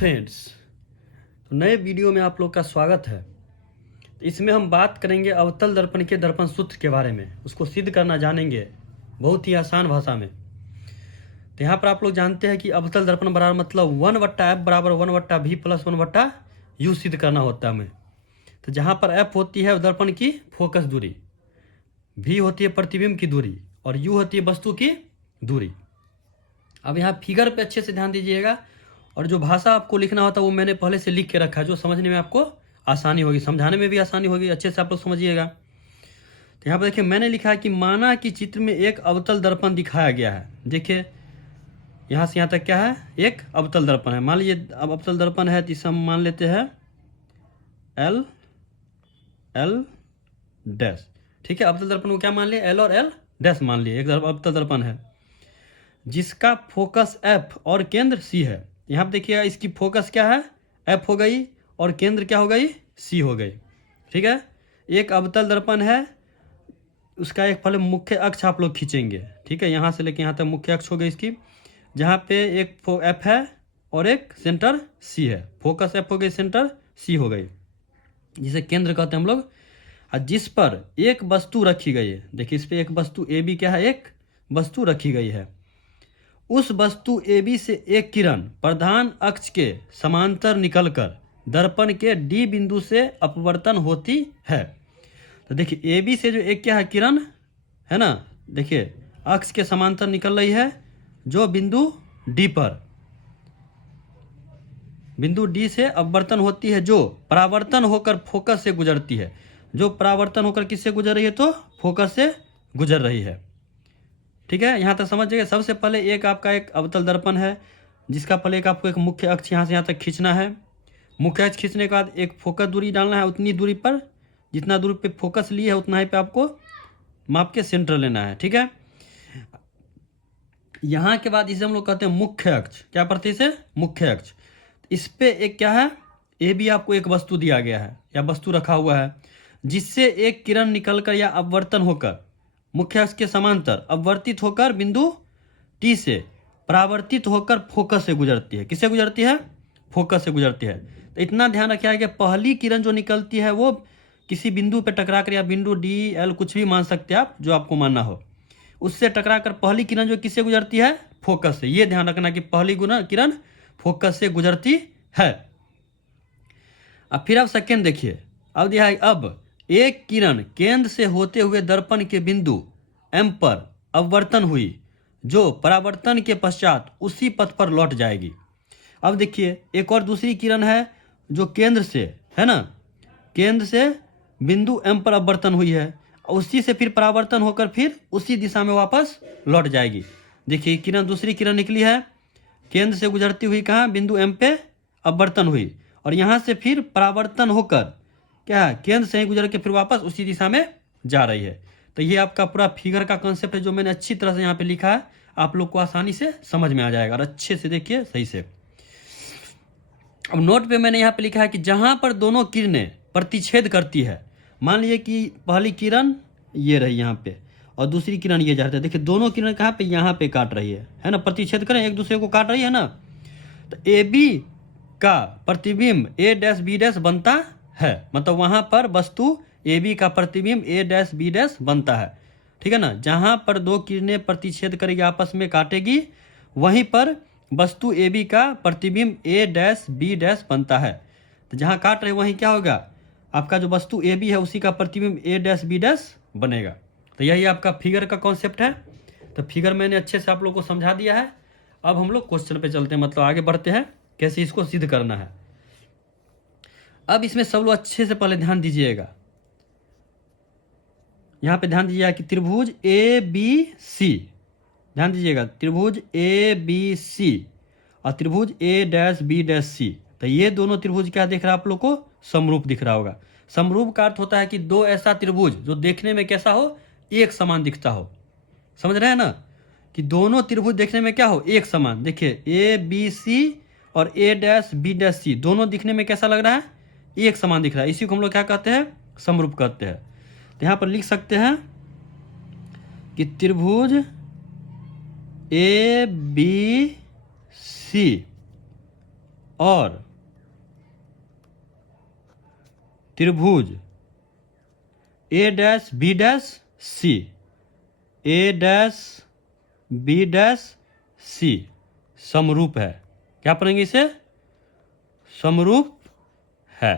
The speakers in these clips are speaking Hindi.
फ्रेंड्स, तो नए वीडियो में आप लोग का स्वागत है। तो इसमें हम बात करेंगे अवतल दर्पण के दर्पण सूत्र के बारे में। उसको सिद्ध करना जानेंगे बहुत ही आसान भाषा में। तो यहाँ पर आप लोग जानते हैं कि अवतल दर्पण बराबर मतलब 1/f बराबर 1/v प्लस 1/u सिद्ध करना होता है हमें। तो जहाँ पर f होती है दर्पण की फोकस दूरी, v होती है प्रतिबिंब की दूरी और u होती है वस्तु की दूरी। अब यहाँ फिगर पे अच्छे से ध्यान दीजिएगा, और जो भाषा आपको लिखना होता है वो मैंने पहले से लिख के रखा है, जो समझने में आपको आसानी होगी, समझाने में भी आसानी होगी। अच्छे से आप लोग समझिएगा। तो यहाँ पर देखिए मैंने लिखा है कि माना कि चित्र में एक अवतल दर्पण दिखाया गया है। देखिए यहाँ से यहाँ तक क्या है, एक अवतल दर्पण है। मान लीजिए अब अवतल दर्पण है तो इसे हम मान लेते हैं L L डैश। ठीक है, अवतल दर्पण को क्या मान लिया, L और L डैश मान लिए। एक अवतल दर्पण है जिसका फोकस F और केंद्र C है। यहाँ पे देखिएगा इसकी फोकस क्या है, F हो गई, और केंद्र क्या हो गई, C हो गई। ठीक है, एक अवतल दर्पण है, उसका एक पहले मुख्य अक्ष आप लोग खींचेंगे। ठीक है, यहाँ से लेके यहाँ तक मुख्य अक्ष हो गई इसकी, जहाँ पे एक F है और एक सेंटर C है। फोकस F हो गई, सेंटर C हो गई, जिसे केंद्र कहते हैं हम लोग। और जिस पर एक वस्तु रखी गई है, देखिए इस पर एक वस्तु AB क्या है, एक वस्तु रखी गई है। उस वस्तु AB से एक किरण प्रधान अक्ष के समांतर निकलकर दर्पण के D बिंदु से अपवर्तन होती है। तो देखिए AB से जो एक क्या है, किरण है ना, देखिए अक्ष के समांतर निकल रही है, जो बिंदु D पर, बिंदु D से अपवर्तन होती है, जो परावर्तन होकर फोकस से गुजरती है। जो परावर्तन होकर किससे गुजर रही है, तो फोकस से गुजर रही है। ठीक है, यहाँ तक समझ जाइए। सबसे पहले एक आपका एक अवतल दर्पण है, जिसका पहले एक आपको एक मुख्य अक्ष यहाँ से यहाँ तक खींचना है। मुख्य अक्ष खींचने के बाद एक फोकस दूरी डालना है, उतनी दूरी पर, जितना दूरी पे फोकस ली है उतना ही पे आपको माप के सेंटर लेना है। ठीक है, यहाँ के बाद इसे हम लोग कहते हैं मुख्य अक्ष। क्या पढ़ते हैं इसे, मुख्य अक्ष। इस पे एक क्या है, ए भी आपको एक वस्तु दिया गया है या वस्तु रखा हुआ है, जिससे एक किरण निकलकर या अपवर्तन होकर मुख्य अक्ष के समांतर अपवर्तित होकर बिंदु T से परावर्तित होकर फोकस से गुजरती है। किससे गुजरती है, फोकस से गुजरती है। तो इतना ध्यान रखिए कि पहली किरण जो निकलती है वो किसी बिंदु पे टकरा कर, या बिंदु D L कुछ भी मान सकते हैं आप, जो आपको मानना हो, उससे टकरा कर पहली किरण जो किससे गुजरती है, फोकस से। ये ध्यान रखना कि पहली किरण फोकस से गुजरती है। अब फिर आप सेकेंड देखिए। अब एक किरण केंद्र से होते हुए दर्पण के बिंदु M पर अपवर्तन हुई, जो परावर्तन के पश्चात उसी पथ पर लौट जाएगी। अब देखिए एक और दूसरी किरण है जो केंद्र से है ना, केंद्र से बिंदु M पर अपवर्तन हुई है, उसी से फिर परावर्तन होकर फिर उसी दिशा में वापस लौट जाएगी। देखिए किरण, दूसरी किरण निकली है, केंद्र से गुजरती हुई कहाँ, बिंदु M पे अपवर्तन हुई, और यहाँ से फिर परावर्तन होकर क्या है, केंद्र से ही गुजर के फिर वापस उसी दिशा में जा रही है। तो ये आपका पूरा फिगर का कॉन्सेप्ट है, जो मैंने अच्छी तरह से यहाँ पे लिखा है, आप लोग को आसानी से समझ में आ जाएगा। और अच्छे से देखिए सही से। अब नोट पे मैंने यहाँ पे लिखा है कि जहां पर दोनों किरणें प्रतिच्छेद करती है, मान लीजिए कि पहली किरण ये रही यहाँ पे और दूसरी किरण ये जा रही है। देखिए दोनों किरण कहाँ पे, यहाँ पे काट रही है ना, प्रतिच्छेद करें, एक दूसरे को काट रही है ना। तो AB का प्रतिबिंब A डैश B डैश बनता है, मतलब वहां पर वस्तु AB का प्रतिबिंब A डैश B डैश बनता है। ठीक है ना, जहां पर दो किरणें प्रतिच्छेद करेगी, आपस में काटेगी, वहीं पर वस्तु AB का प्रतिबिंब A डैश B डैश बनता है। तो जहां काट रहे वहीं क्या होगा, आपका जो वस्तु AB है उसी का प्रतिबिंब A डैश B डैश बनेगा। तो यही आपका फिगर का कॉन्सेप्ट है। तो फिगर मैंने अच्छे से आप लोग को समझा दिया है। अब हम लोग क्वेश्चन पे चलते हैं, मतलब आगे बढ़ते हैं कैसे इसको सिद्ध करना है। अब इसमें सब लोग अच्छे से पहले ध्यान दीजिएगा, यहां पे ध्यान दीजिएगा कि त्रिभुज ABC, ध्यान दीजिएगा, त्रिभुज ABC और त्रिभुज A dash B dash C। तो ये दोनों त्रिभुज क्या दिख रहा है आप लोग को, समरूप दिख रहा होगा। समरूप का अर्थ होता है कि दो ऐसा त्रिभुज जो देखने में कैसा हो, एक समान दिखता हो। समझ रहे हैं ना, कि दोनों त्रिभुज देखने में क्या हो, एक समान। देखिए ABC और A dash B dash C दोनों दिखने में कैसा लग रहा है, एक समान दिख रहा है। इसी को हम लोग क्या कहते हैं, समरूप कहते हैं। तो यहाँ पर लिख सकते हैं कि त्रिभुज ABC और त्रिभुज ए डैश बी डैश सी, ए डैश बी डैश सी समरूप है। क्या पढ़ेंगे इसे? समरूप है।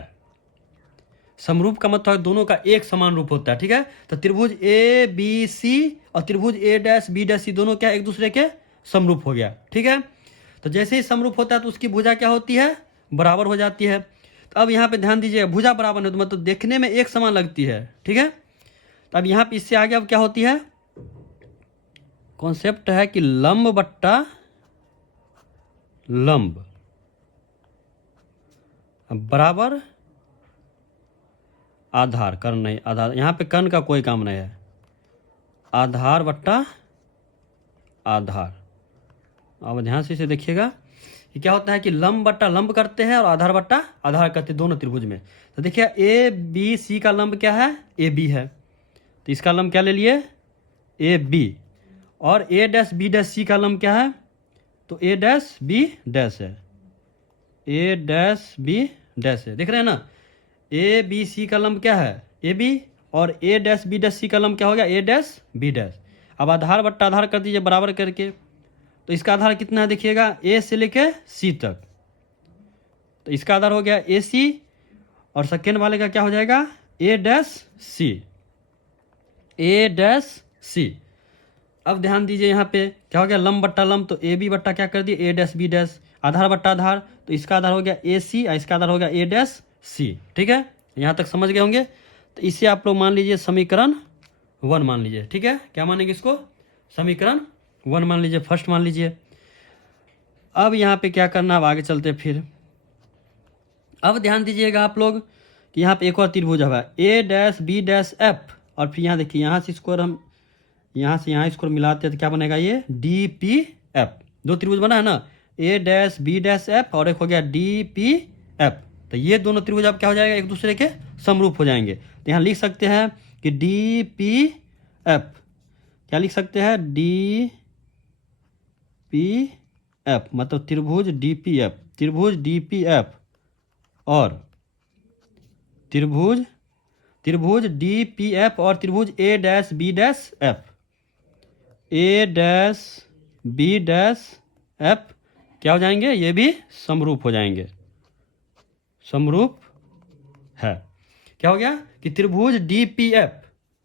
समरूप का मतलब दोनों का एक समान रूप होता है, ठीक है। तो त्रिभुज ए बी सी और त्रिभुज ए डैश बी डैश सी दोनों क्या एक दूसरे के समरूप हो गया, ठीक है। तो जैसे ही समरूप होता है तो उसकी भुजा क्या होती है? बराबर हो जाती है। तो अब यहाँ पे ध्यान दीजिए, भुजा बराबर नहीं तो मतलब देखने में एक समान लगती है, ठीक है। तो अब यहाँ पे इससे आगे अब क्या होती है? कॉन्सेप्ट है कि लंब बट्टा लंब बराबर आधार। कर्ण नहीं, आधार, यहाँ पे कर्ण का कोई काम नहीं है। आधार बट्टा आधार। अब ध्यान से इसे देखिएगा कि क्या होता है कि लंब बट्टा लंब करते हैं और आधार बट्टा आधार करते हैं दोनों त्रिभुज में। तो देखिए ए बी सी का लंब क्या है? ए बी है। तो इसका लंब क्या ले लिए? A B. और A dash B dash C का लंब क्या है? तो ए डैश बी डैश है, ए डैश बी डैश है। देख रहे हैं ना, ए बी सी का लंब क्या है? A B. और A dash B dash C का लंब क्या हो गया? A dash B dash. अब आधार बट्टा आधार कर दीजिए बराबर करके। तो इसका आधार कितना है देखिएगा? ए से लेके सी तक। तो इसका आधार हो गया ए सी और सेकेंड वाले का क्या हो जाएगा? ए डैश सी, ए डैश सी। अब ध्यान दीजिए यहाँ पे क्या हो गया? लंब बट्टा लंब, तो ए बी बट्टा क्या कर दिए? ए डैश बी डैश। आधार बट्टा आधार, तो इसका आधार हो गया ए सी और इसका आधार हो गया ए डैश सी, ठीक है। यहाँ तक समझ गए होंगे। तो इसे आप लोग मान लीजिए समीकरण 1 मान लीजिए, ठीक है। क्या मानेंगे इसको? समीकरण 1 मान लीजिए, फर्स्ट मान लीजिए। अब यहाँ पे क्या करना, अब आगे चलते फिर। अब ध्यान दीजिएगा आप लोग कि यहाँ पे एक और त्रिभुज है, ए डैश बी डैश एफ। और फिर यहाँ देखिए, यहाँ से इसको हम यहाँ से यहाँ इसको मिलाते हैं तो क्या बनेगा? ये डी पी एफ। दो त्रिभुज बना है ना, ए डैश बी डैश एफ और एक हो गया डी पी एफ। तो ये दोनों त्रिभुज अब क्या हो जाएगा? एक दूसरे के समरूप हो जाएंगे। तो यहाँ लिख सकते हैं कि डी पी एफ, क्या लिख सकते हैं? डी पी एफ मतलब त्रिभुज डी पी एफ, त्रिभुज डी पी एफ और त्रिभुज डी पी एफ और त्रिभुज ए डैश बी डैश एफ, ए डैश बी डैश एफ क्या हो जाएंगे? ये भी समरूप हो जाएंगे, समरूप है। क्या हो गया कि त्रिभुज डी पी एफ,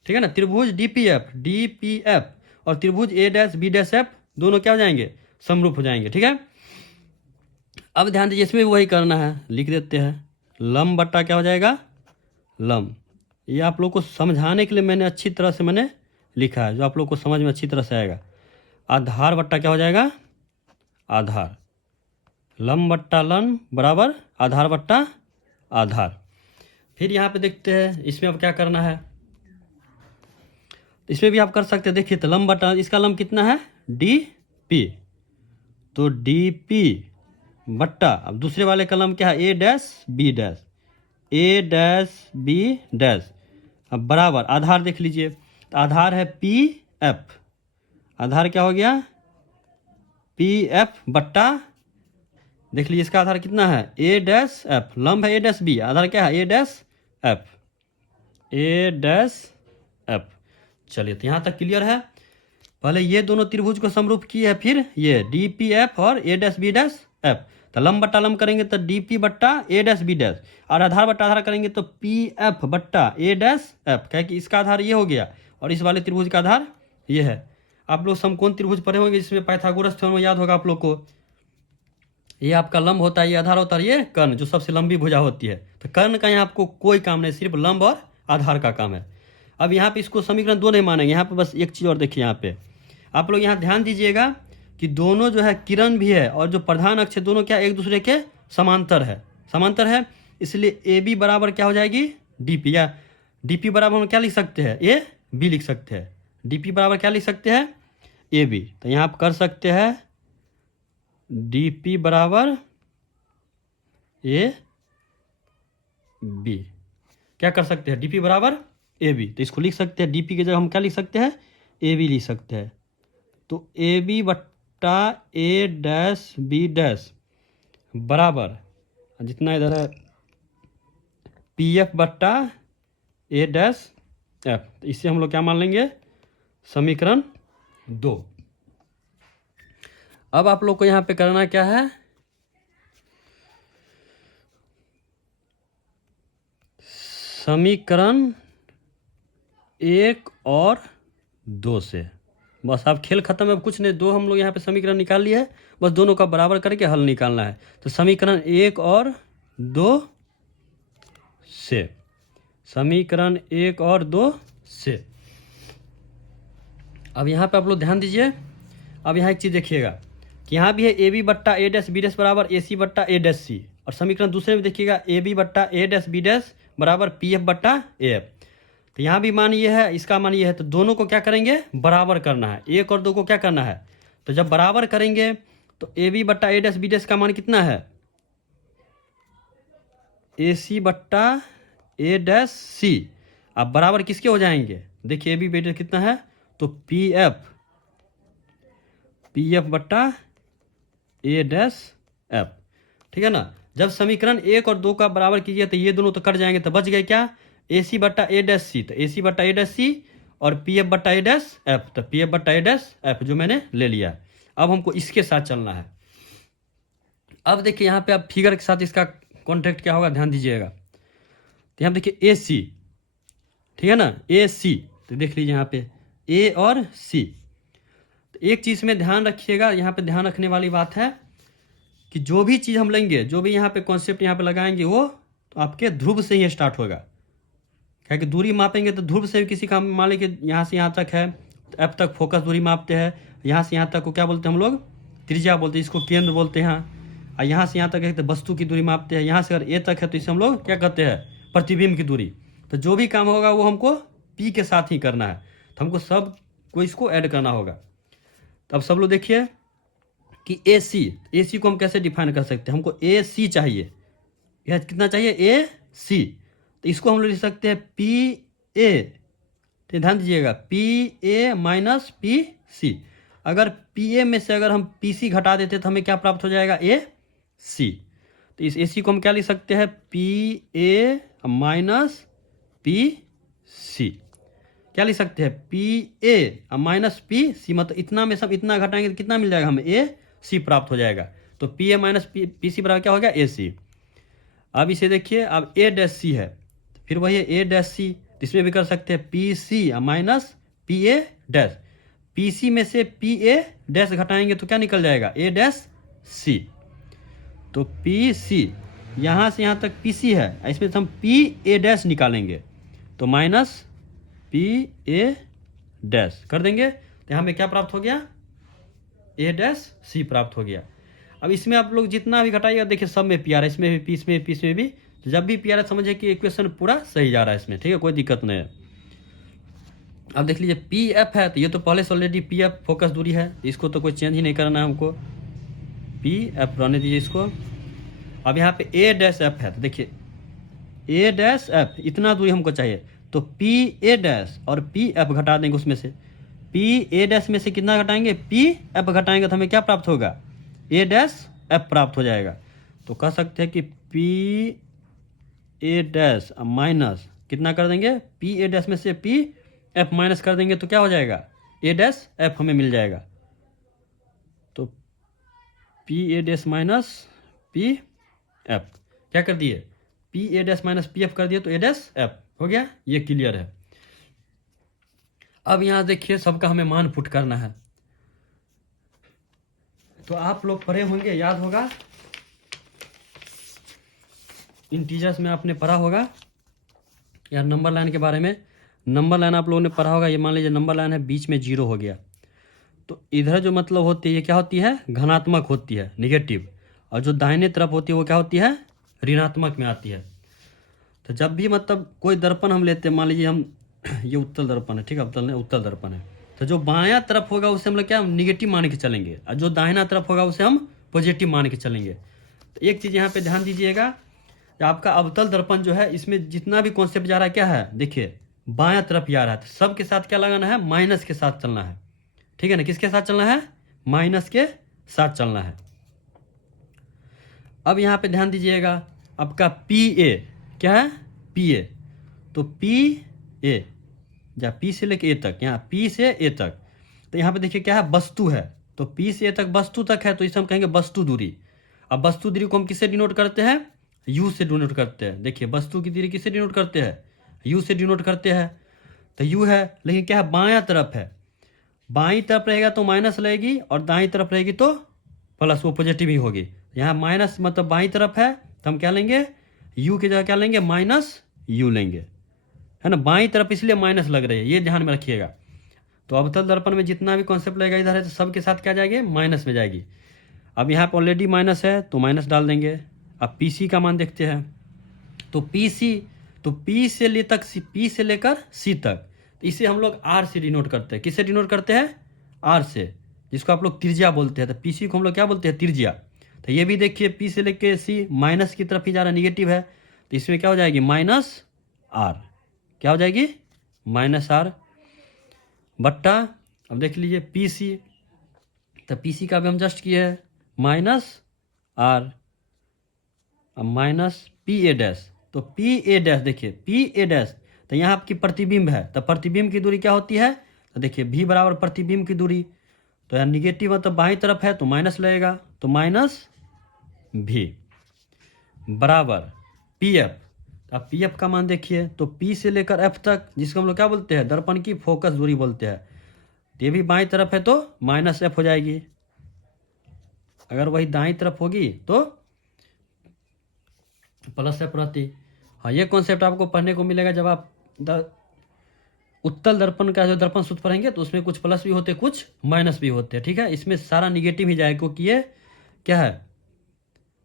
ठीक है ना, त्रिभुज डी पी एफ और त्रिभुज ए डैश बी डैश एफ दोनों क्या हो जाएंगे? समरूप हो जाएंगे, ठीक है। अब ध्यान दीजिए, इसमें वही करना है, लिख देते हैं लंब बट्टा क्या हो जाएगा? लंब। ये आप लोग को समझाने के लिए मैंने अच्छी तरह से मैंने लिखा है, जो आप लोग को समझ में अच्छी तरह से आएगा। आधार बट्टा क्या हो जाएगा? आधार। लंब बट्टा लंब बराबर आधार बट्टा आधार। फिर यहाँ पे देखते हैं इसमें अब क्या करना है। इसमें भी आप कर सकते हैं, देखिए तो लंब बट्टा, इसका लंब कितना है? D P. तो डी पी बट्टा, अब दूसरे वाले का लंब क्या है? ए डैश बी डैश, ए डैश बी डैश। अब बराबर आधार देख लीजिए, तो आधार है पी एफ। आधार क्या हो गया? पी एफ बट्टा, देख लीजिए इसका आधार कितना है? ए डैश एफ। लंब है ए डैश बी, आधार क्या है? ए डैश एफ, ए डैश एफ। चलिए तो यहाँ तक क्लियर है। पहले ये दोनों त्रिभुज को समरूप की है, फिर ये डी पी एफ और A dash B dash F. तो लंब बट्टा लंब करेंगे तो डी पी बट्टा ए डैश बी डैश, और आधार बट्टा आधार करेंगे तो पी एफ बट्टा ए डैश एफ। क्या कि इसका आधार ये हो गया और इस वाले त्रिभुज का आधार ये है। आप लोग समकोण त्रिभुज पढ़े होंगे जिसमें पाइथागोरस थ्योरम याद होगा आप लोग को। ये आपका लंब होता है, ये आधार होता है, ये कर्ण जो सबसे लंबी भुजा होती है। तो कर्ण का यहाँ आपको कोई काम नहीं, सिर्फ लंब और आधार का काम है। अब यहाँ पे इसको समीकरण 2 नहीं मानेंगे, यहाँ पे बस एक चीज़ और देखिए। यहाँ पे आप लोग यहाँ ध्यान दीजिएगा कि दोनों जो है किरण भी है और जो प्रधान अक्ष है दोनों क्या एक दूसरे के समांतर है, समांतर है। इसलिए ए बी बराबर क्या हो जाएगी? D P. या डी पी बराबर हम क्या लिख सकते हैं? ए बी लिख सकते हैं। डी पी बराबर क्या लिख सकते हैं? A B. तो यहाँ आप कर सकते हैं डी पी बराबर ए बी। क्या कर सकते हैं? डी पी बराबर ए बी। तो इसको लिख सकते हैं, डी पी की जगह हम क्या लिख सकते हैं? ए बी लिख सकते हैं। तो ए बी बट्टा ए डैश बी डैश बराबर जितना इधर है पी एफ बट्टा ए डैश एफ, तो इससे हम लोग क्या मान लेंगे, समीकरण 2। अब आप लोग को यहाँ पे करना क्या है, समीकरण 1 और 2 से बस आप खेल खत्म है, कुछ नहीं। 2 हम लोग यहाँ पे समीकरण निकाल लिए है, बस दोनों का बराबर करके हल निकालना है। तो समीकरण 1 और 2 से, समीकरण 1 और 2 से। अब यहाँ पे आप लोग ध्यान दीजिए। अब यहाँ एक चीज़ देखिएगा कि यहाँ भी है ए बी बट्टा ए डैश बी डैश बराबर ए सी बट्टा ए डैश सी, और समीकरण दूसरे में देखिएगा ए बी बट्टा ए डैश बी डैश बराबर पी एफ बट्टा ए एफ। तो यहाँ भी मान ये है, इसका मान ये है, तो दोनों को क्या करेंगे, बराबर करना है। 1 और 2 को क्या करना है, तो जब बराबर करेंगे तो ए बी बट्टा ए डैश बी डैश का मान कितना है, ए सी बट्टा ए डैश सी। अब बराबर किसके हो जाएंगे, देखिए ए बी बी डैश कितना है, तो पी एफ बट्टा ए डैश एफ, ठीक है ना। जब समीकरण 1 और 2 का बराबर कीजिए तो ये दोनों तो कट जाएंगे, तो बच गए क्या, ए सी बट्टा ए डैश सी, तो ए सी बट्टा ए डैश सी, और पी एफ बट्टा ए डैश एफ, तो पी एफ बट्टा ए डैश एफ जो मैंने ले लिया। अब हमको इसके साथ चलना है। अब देखिए यहाँ पे आप फिगर के साथ इसका कॉन्ट्रैक्ट क्या होगा, ध्यान दीजिएगा। तो यहाँ देखिए ए सी, ठीक है ना, ए सी, तो देख लीजिए यहाँ पे ए और सी। तो एक चीज़ में ध्यान रखिएगा, यहाँ पे ध्यान रखने वाली बात है कि जो भी चीज़ हम लेंगे, जो भी यहाँ पे कॉन्सेप्ट यहाँ पे लगाएंगे, वो तो आपके ध्रुव से ही स्टार्ट होगा। क्या कि दूरी मापेंगे तो ध्रुव से भी, किसी का मान लीजिए यहाँ से यहाँ तक है, तो एफ तक फोकस दूरी मापते हैं, यहाँ से यहाँ तक को क्या बोलते हैं हम लोग, त्रिज्या बोलते हैं, इसको केंद्र बोलते हैं। और यहाँ से यहाँ तक है तो वस्तु की दूरी मापते हैं। यहाँ से अगर ए तक है तो इसे हम लोग क्या कहते हैं, प्रतिबिंब की दूरी। तो जो भी काम होगा वो हमको पी के साथ ही करना है, तो हमको सब को इसको ऐड करना होगा। तो अब सब लोग देखिए कि ए सी को हम कैसे डिफाइन कर सकते हैं, हमको ए सी चाहिए, यह कितना चाहिए, ए सी। तो इसको हम लोग लिख सकते हैं पी ए, तो ध्यान दीजिएगा, P A minus P C. अगर पी ए में से अगर हम पी सी घटा देते तो हमें क्या प्राप्त हो जाएगा, ए सी। तो इस ए सी को हम क्या लिख सकते हैं, P A minus P C. क्या लिख सकते हैं, P A minus P C, मतलब इतना में सब इतना घटाएंगे तो कितना मिल जाएगा हमें, ए सी प्राप्त हो जाएगा। तो P A minus P C बराबर क्या हो गया, ए सी। अब इसे देखिए, अब ए डैश सी है, फिर वही ए डैश सी, इसमें भी कर सकते हैं P C minus P A dash. P C में से पी ए डैश घटाएंगे तो क्या निकल जाएगा, ए डैश सी। तो पी सी यहाँ से यहाँ तक पी सी है, इसमें से हम पी ए डैश निकालेंगे तो माइनस पी ए डैश कर देंगे, तो यहाँ में क्या प्राप्त हो गया, ए डैश सी प्राप्त हो गया। अब इसमें आप लोग जितना भी घटाइएगा, देखिए सब में पी आ रहा है, इसमें भी पी, इसमें पी, इसमें भी। तो जब भी पी आ रहा है समझिए कि इक्वेशन पूरा सही जा रहा है इसमें, ठीक है, कोई दिक्कत नहीं है। अब देख लीजिए पी एफ है, तो ये तो पहले से ऑलरेडी पी एफ फोकस दूरी है, इसको तो कोई चेंज ही नहीं करना है हमको, पी एफ रहने दीजिए इसको। अब यहाँ पे ए डैश एफ है, तो देखिए ए डैश एफ इतना दूरी हमको चाहिए, तो पी ए डैश और पी एफ घटा देंगे उसमें से। पी ए डैश में से कितना घटाएंगे, पी एफ घटाएंगे तो हमें क्या प्राप्त होगा, ए डैश एफ प्राप्त हो जाएगा। तो कह सकते हैं कि पी ए डैश माइनस कितना कर देंगे, पी ए डैश में से पी एफ माइनस कर देंगे तो क्या हो जाएगा, ए डैश एफ हमें मिल जाएगा। तो P A dash minus P F क्या कर दिए, P A dash minus P F कर दिए, तो ए डैश एफ हो गया। ये क्लियर है। अब यहाँ देखिए सबका हमें मान पुट करना है। तो आप लोग पढ़े होंगे, याद होगा, इंटीजर्स में आपने पढ़ा होगा यार नंबर लाइन के बारे में। नंबर लाइन आप लोगों ने पढ़ा होगा। ये मान लीजिए नंबर लाइन है, बीच में जीरो हो गया, तो इधर जो मतलब होती है ये क्या होती है, घनात्मक होती है, नेगेटिव, और जो दाहिने तरफ होती है वो क्या होती है, ऋणात्मक में आती है। तो जब भी मतलब कोई दर्पण हम लेते हैं, मान लीजिए हम ये उत्तल दर्पण है, ठीक है, उत्तल दर्पण है, तो जो बायां तरफ होगा उसे हम लोग क्या निगेटिव मान के चलेंगे, और जो दाहिना तरफ होगा उसे हम पॉजिटिव मान के चलेंगे। तो एक चीज़ यहाँ पे ध्यान दीजिएगा, आपका अवतल दर्पण जो है इसमें जितना भी कॉन्सेप्ट जा रहा है क्या है, देखिए बायां तरफ जा रहा है, तो सब के साथ क्या लगाना है, माइनस के साथ चलना है, ठीक है ना। किसके साथ चलना है, माइनस के साथ चलना है। अब यहाँ पे ध्यान दीजिएगा, आपका पी ए क्या है, पी ए, तो पी ए या पी से लेके ए तक, यहाँ पी से ए तक, तो यहाँ पे देखिए क्या है, वस्तु है, तो पी से ए तक वस्तु तक है, तो इसे हम कहेंगे वस्तु दूरी। अब वस्तु दूरी को हम किससे डिनोट करते हैं, यू से डिनोट करते हैं। देखिए वस्तु की दूरी किससे डिनोट करते हैं, यू से डिनोट करते हैं, तो यू है, लेकिन क्या है, बायां तरफ है, बाईं तरफ रहेगा तो माइनस लगेगी और दाईं तरफ रहेगी तो प्लस, वो पॉजिटिव ही होगी। यहाँ माइनस मतलब बाईं तरफ है, तो हम क्या लेंगे, यू की जगह क्या लेंगे, माइनस यू लेंगे, है ना, बाईं तरफ इसलिए माइनस लग रही है, ये ध्यान में रखिएगा। तो अवतल दर्पण में जितना भी कॉन्सेप्ट लगेगा इधर है, तो सब के साथ क्या जाएगी, माइनस में जाएगी। अब यहाँ पर ऑलरेडी माइनस है तो माइनस डाल देंगे। अब पी सी का मान देखते हैं, तो पी सी, तो पी से ले तक, पी से लेकर सी तक, तो इसे हम लोग आर से डिनोट करते हैं। किससे डिनोट करते हैं, आर से, जिसको आप लोग त्रिज्या बोलते हैं। तो पी सी को हम लोग क्या बोलते हैं, त्रिज्या। तो ये भी देखिए पी से लेकर सी माइनस की तरफ ही जा रहा है, निगेटिव है, तो इसमें क्या हो जाएगी, माइनस आर, क्या हो जाएगी, माइनस आर बट्टा, अब देख लीजिए पी सी, तो पी सी का भी हम जस्ट किए हैं माइनस आर, अब माइनस पी ए डैश, तो पी ए डैश, देखिए पी ए डैश, तो यहाँ आपकी प्रतिबिंब है, तो प्रतिबिंब की दूरी क्या होती है, तो देखिए भी बराबर प्रतिबिंब की दूरी, तो यहाँ निगेटिव मतलब बाईं तरफ है तो माइनस लगेगा, तो माइनस भी बराबर पी एफ। अब पी एफ का मान देखिए, तो पी से लेकर एफ तक, जिसको हम लोग क्या बोलते हैं, दर्पण की फोकस दूरी बोलते हैं, तो ये भी बाईं तरफ है तो माइनस एफ हो जाएगी, अगर वही दाईं तरफ होगी तो प्लस एफ रहती। हाँ, ये कॉन्सेप्ट आपको पढ़ने को मिलेगा जब आप उत्तल दर्पण का जो दर्पण सूत्र पढ़ेंगे, तो उसमें कुछ प्लस भी होते कुछ माइनस भी होते हैं, ठीक है। इसमें सारा निगेटिव ही जाएगा, क्योंकि ये क्या है,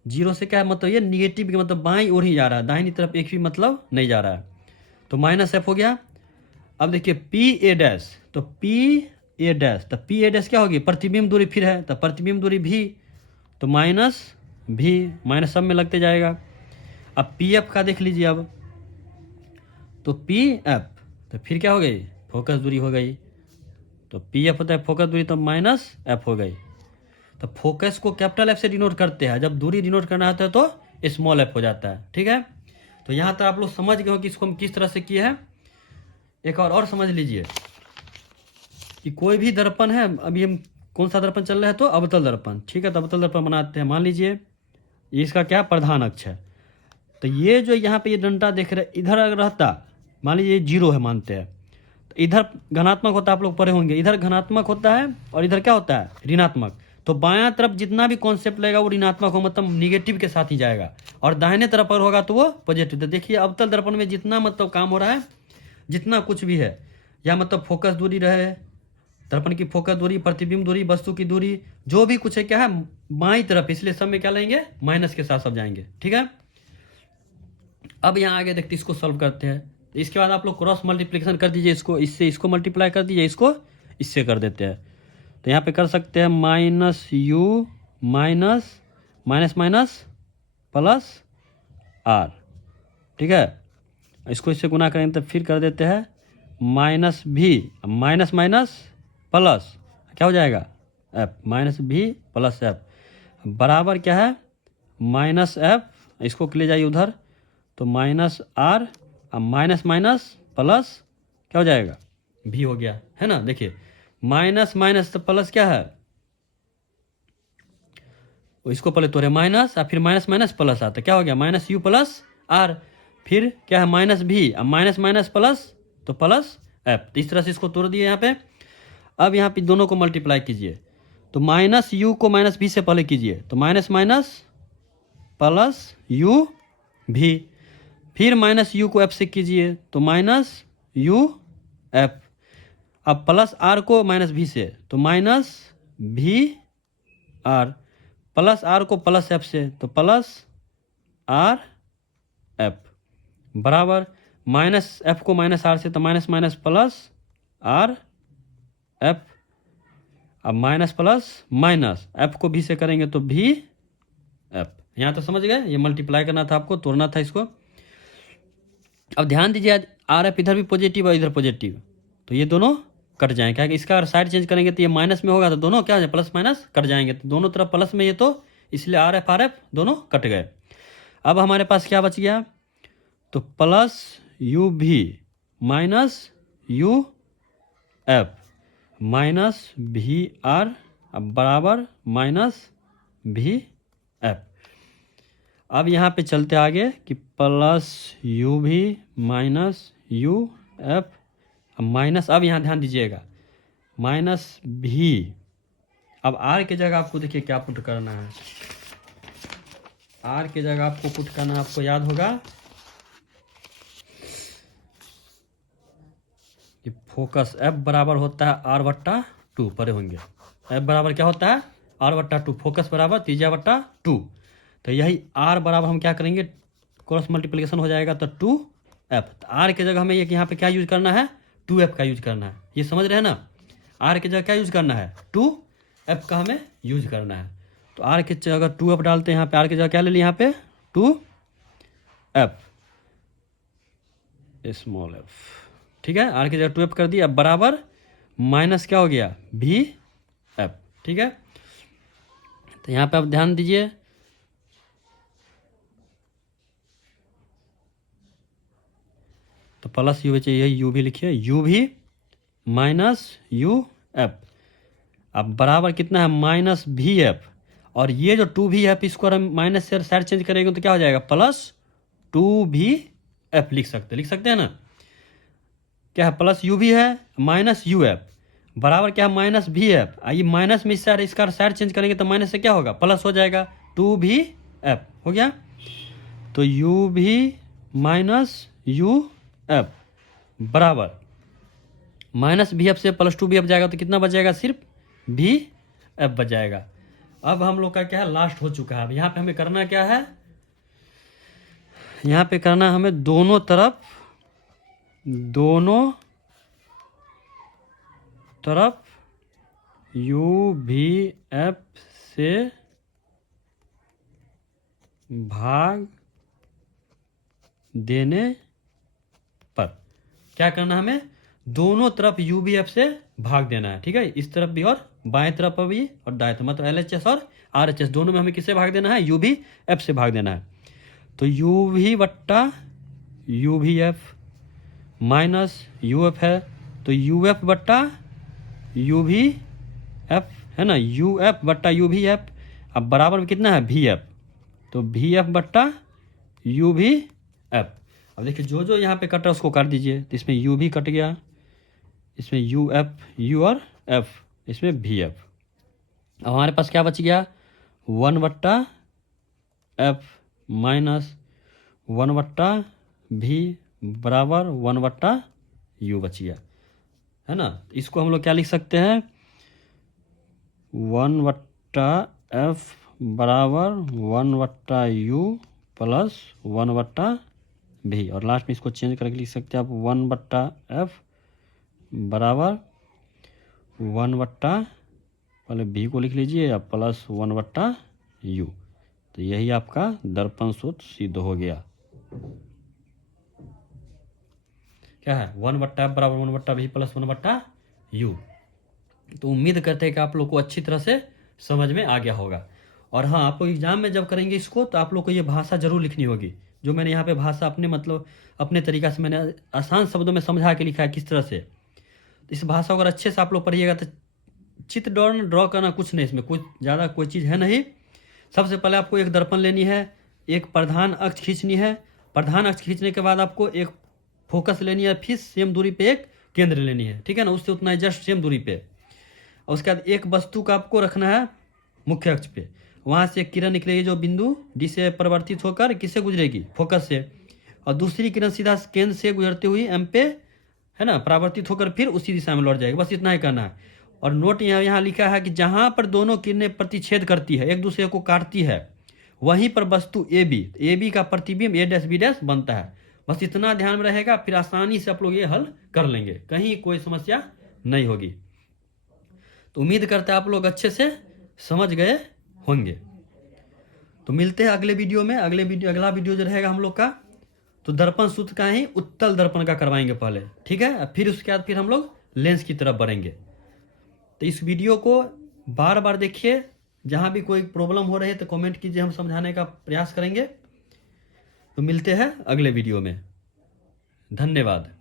जीरो से क्या है, मतलब ये निगेटिव की मतलब बाईं ओर ही जा रहा है, दाहिनी तरफ एक भी मतलब नहीं जा रहा है, तो माइनस एफ हो गया। अब देखिए पी ए डैश, तो पी ए डैश, तो पी ए डैश क्या होगी, प्रतिबिंब दूरी फिर है, तो प्रतिबिंब दूरी भी, तो माइनस भी, माइनस सब में लगते जाएगा। अब पी एफ का देख लीजिए, अब तो पी एफ, तो फिर क्या हो गई, फोकस दूरी हो गई, तो पी एफ होता है फोकस दूरी, तो माइनस एफ हो गई। तो फोकस को कैपिटल एफ से डिनोट करते हैं, जब दूरी डिनोट करना होता है तो स्मॉल एफ हो जाता है, ठीक है। तो यहाँ तक आप लोग समझ गए हो कि इसको हम किस तरह से किए हैं। एक और समझ लीजिए कि कोई भी दर्पण है, अभी हम कौन सा दर्पण चल रहा है, तो अवतल दर्पण, ठीक है। तो अवतल दर्पण बनाते हैं, मान लीजिए इसका क्या प्रधान अक्ष है, तो ये जो यहाँ पे ये डंडा देख रहे, इधर अगर रहता, मान लीजिए जीरो है मानते हैं, तो इधर धनात्मक होता है, आप लोग पढ़े होंगे, इधर धनात्मक होता है और इधर क्या होता है, ऋणात्मक। तो बायां तरफ जितना भी कॉन्सेप्ट लगेगा वो ऋणात्मक हो, मतलब निगेटिव के साथ ही जाएगा, और दाहिने तरफ पर होगा तो वो पॉजिटिव। तो देखिए अवतल दर्पण में जितना मतलब काम हो रहा है, जितना कुछ भी है, या मतलब फोकस दूरी रहे, दर्पण की फोकस दूरी, प्रतिबिंब दूरी, वस्तु की दूरी, जो भी कुछ है क्या है, बाईं तरफ, इसलिए सब में क्या लेंगे, माइनस के साथ सब जाएंगे, ठीक है। अब यहाँ आगे देखते इसको सॉल्व करते हैं। इसके बाद आप लोग क्रॉस मल्टीप्लिकेशन कर दीजिए, इसको इससे इसको मल्टीप्लाई कर दीजिए, इसको इससे कर देते हैं। तो यहाँ पे कर सकते हैं minus U minus minus minus plus R, ठीक है। इसको इससे गुना करेंगे तो फिर कर देते हैं माइनस भी, माइनस माइनस प्लस क्या हो जाएगा, एफ, माइनस भी प्लस एफ बराबर क्या है, माइनस एफ, इसको ले जाइए उधर, तो minus R, minus minus plus क्या हो जाएगा, भी हो गया, है ना। देखिए माइनस माइनस तो प्लस क्या है, इसको पहले तोड़े माइनस, और फिर माइनस माइनस प्लस आता, क्या हो गया, माइनस यू प्लस आर, फिर क्या है माइनस भी, अब माइनस माइनस प्लस तो प्लस एफ। इस तरह से इसको तोड़ दिए यहाँ पे। अब यहाँ पे दोनों को मल्टीप्लाई कीजिए, तो माइनस यू को माइनस भी से पहले कीजिए, तो माइनस माइनस प्लस यू भी, फिर माइनस यू को एफ से कीजिए, तो माइनस यू एफ, अब प्लस आर को माइनस भी से, तो माइनस भी आर, प्लस आर को प्लस एफ से, तो प्लस आर एफ बराबर माइनस एफ को माइनस आर से, तो minus minus plus R F, अब माइनस प्लस माइनस एफ को भी से करेंगे तो भी एफ। यहाँ तो समझ गए, ये मल्टीप्लाई करना था आपको, तोड़ना था इसको। अब ध्यान दीजिए आर एफ इधर भी पॉजिटिव और इधर पॉजिटिव, तो ये दोनों कट जाएंगे, क्या इसका अगर साइड चेंज करेंगे तो ये माइनस में होगा, तो दोनों क्या हो जाए, प्लस माइनस कट जाएंगे, तो दोनों तरफ प्लस में, ये तो इसलिए आर एफ दोनों कट गए। अब हमारे पास क्या बच गया, तो प्लस यू भी माइनस यू एफ माइनस भी आर बराबर माइनस भी एफ। अब यहाँ पे चलते आगे कि प्लस यू भी माइनस यू एफ माइनस, अब यहाँ ध्यान दीजिएगा माइनस भी। अब आर की जगह आपको देखिए क्या पुट करना है, आर की जगह आपको पुट करना है, आपको याद होगा कि फोकस एफ बराबर होता है आर बट्टा टू, परे होंगे एफ बराबर क्या होता है आर बट्टा टू, फोकस बराबर त्रिज्या बट्टा टू। तो यही आर बराबर हम क्या करेंगे क्रॉस मल्टीप्लिकेशन हो जाएगा तो टू एफ। तो आर की जगह हमें यहाँ पे क्या यूज करना है, टू एफ का यूज करना है, ये समझ रहे हैं ना। आर की जगह क्या यूज करना है, टू एफ का हमें यूज करना है। तो आर की जगह टू एफ डालते हैं, यहाँ पे आर की जगह क्या ले लिया यहाँ पे टू एफ स्मॉल एफ, ठीक है। आर की जगह टू एफ कर दिया, अब बराबर माइनस क्या हो गया भी एफ, ठीक है। तो यहाँ पे आप ध्यान दीजिए तो प्लस यू चाहिए, यू भी लिखिए यू भी माइनस यू एफ, अब बराबर कितना है माइनस भी एफ, और ये जो टू भी एफ इसको हम माइनस से साइड चेंज करेंगे तो क्या हो जाएगा प्लस टू भी एफ लिख सकते हैं ना। क्या है प्लस यू भी है माइनस यू एफ बराबर क्या है माइनस भी एफ, आइए माइनस में इसका साइड चेंज करेंगे तो माइनस से क्या होगा प्लस हो जाएगा टू भी एफ हो गया। तो यू भी माइनस यू एफ बराबर माइनस भी एफ से प्लस टू भी एफ जाएगा तो कितना बचेगा सिर्फ भी एफ बच जाएगा। अब हम लोग का क्या है लास्ट हो चुका है। अब यहाँ पे हमें करना क्या है, यहाँ पे करना हमें दोनों तरफ यू भी एफ से भाग देने पर क्या करना हमें दोनों तरफ यू भी एफ से भाग देना है, ठीक है। इस तरफ भी और बाएं तरफ भी और दाएं तरफ, मतलब LHS और RHS दोनों में हमें किससे भाग देना है यू भी एफ से भाग देना है। तो यू भी बट्टा यू भी एफ माइनस यू एफ है तो यू एफ बट्टा यू भी एफ है ना, यू एफ बट्टा यू भी एफ, अब बराबर में कितना है भी एफ, तो भी एफ बट्टा यू भी एफ। अब देखिए जो जो यहाँ पे कट रहा है उसको काट दीजिए, तो इसमें यू भी कट गया, इसमें यू एफ यू और एफ, इसमें भी एफ। अब हमारे पास क्या बच गया वन बट्टा एफ माइनस वन बट्टा भी बराबर वन बट्टा यू बच गया, है ना। इसको हम लोग क्या लिख सकते हैं वन बट्टा एफ बराबर वन बट्टा यू प्लस वन बट्टा भी, और लास्ट में इसको चेंज करके लिख सकते हैं आप वन बट्टा एफ बराबर वन बट्टा, पहले भी को लिख लीजिए या प्लस वन बट्टा यू। तो यही आपका दर्पण सूत्र सिद्ध हो गया। क्या है वन बट्टा एफ बराबर वन बट्टा भी प्लस वन बट्टा यू। तो उम्मीद करते हैं कि आप लोग को अच्छी तरह से समझ में आ गया होगा। और हाँ, आप लोग एग्जाम में जब करेंगे इसको तो आप लोग को ये भाषा जरूर लिखनी होगी, जो मैंने यहाँ पे भाषा अपने मतलब अपने तरीका से मैंने आसान शब्दों में समझा के लिखा है किस तरह से। इस भाषा को अगर अच्छे से आप लोग पढ़िएगा तो चित्र ड्रॉ करना कुछ नहीं, इसमें कुछ ज़्यादा कोई चीज़ है नहीं। सबसे पहले आपको एक दर्पण लेनी है, एक प्रधान अक्ष खींचनी है, प्रधान अक्ष खींचने के बाद आपको एक फोकस लेनी है, फिर सेम दूरी पे एक केंद्र लेनी है, ठीक है ना, उससे उतना ही जस्ट सेम दूरी पे। और उसके बाद एक वस्तु का आपको रखना है मुख्य अक्ष पे, वहाँ से एक किरण निकलेगी जो बिंदु डी से परिवर्तित होकर किससे गुजरेगी फोकस से, और दूसरी किरण सीधा केंद्र से गुजरती हुई एम पे है ना परावर्तित होकर फिर उसी दिशा में लौट जाएगी। बस इतना ही करना है। और नोट यहाँ लिखा है कि जहाँ पर दोनों किरणें प्रतिच्छेद करती है एक दूसरे को काटती है वहीं पर वस्तु ए बी का प्रतिबिंब ए डैश बी डैश बनता है। बस इतना ध्यान में रहेगा, फिर आसानी से आप लोग ये हल कर लेंगे, कहीं कोई समस्या नहीं होगी। तो उम्मीद करते हैं आप लोग अच्छे से समझ गए होंगे। तो मिलते हैं अगले वीडियो में। अगला वीडियो जो रहेगा हम लोग का तो दर्पण सूत्र का ही उत्तल दर्पण का करवाएंगे पहले, ठीक है। फिर उसके बाद फिर हम लोग लेंस की तरफ बढ़ेंगे। तो इस वीडियो को बार बार देखिए, जहाँ भी कोई प्रॉब्लम हो रही है तो कमेंट कीजिए, हम समझाने का प्रयास करेंगे। तो मिलते हैं अगले वीडियो में। धन्यवाद।